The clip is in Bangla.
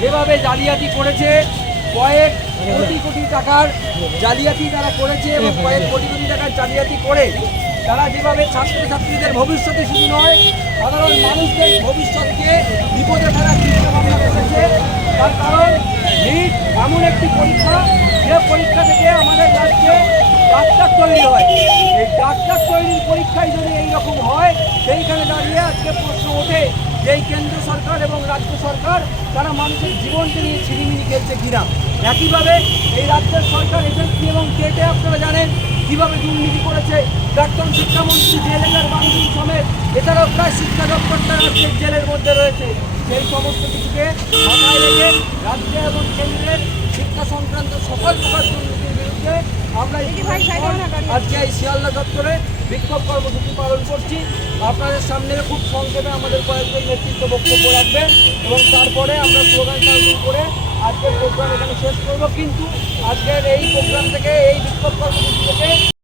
যেভাবে জালিয়াতি করেছে, কয়েক কোটি কোটি টাকার জালিয়াতি তারা করেছে এবং কয়েক কোটি কোটি টাকার জালিয়াতি করে তারা যেভাবে ছাত্রছাত্রীদের ভবিষ্যতে শুধু নয়, সাধারণ মানুষদের ভবিষ্যৎকে বিপদে ফেলার চিন্তা ভাবনা করেছে। তার কারণ নিট এমন একটি পরীক্ষা, যে পরীক্ষা থেকে আমাদের রাজ্যে ডাক্তার তৈরি হয়। এই ডাক্তার তৈরির পরীক্ষায় যদি এইরকম হয়, সেইখানে দাঁড়িয়ে আজকে প্রশ্ন ওঠে। এই কেন্দ্র সরকার এবং রাজ্য সরকার, তারা মানুষের জীবনকে নিয়ে ছিনিমিনি খেলছে কিনা একইভাবে এই রাজ্যের সরকার, এজেন্সি এবং কেটে আপনারা জানেন কীভাবে দুর্নীতি করেছে? প্রাক্তন শিক্ষামন্ত্রী জেলেদার বান্ধবী সমেত, এছাড়াও প্রায় শিক্ষা দপ্তরটা রাজ্যের জেলের মধ্যে রয়েছে। সেই সমস্ত কিছুকে মাথায় রেখে রাজ্য এবং কেন্দ্রের শিক্ষা সংক্রান্ত সকল প্রকার আজকে এই শিয়ালদা চত্বরে বিক্ষোভ কর্মসূচি পালন করছি। আপনাদের সামনে খুব সংক্ষেপে আমাদের কয়েকজন নেতৃত্ব বক্তব্য রাখবেন এবং তারপরে আমরা স্লোগান চালু করে আজকের প্রোগ্রাম এখানে শেষ করব। কিন্তু আজকের এই প্রোগ্রাম থেকে এই বিক্ষোভ কর্মসূচি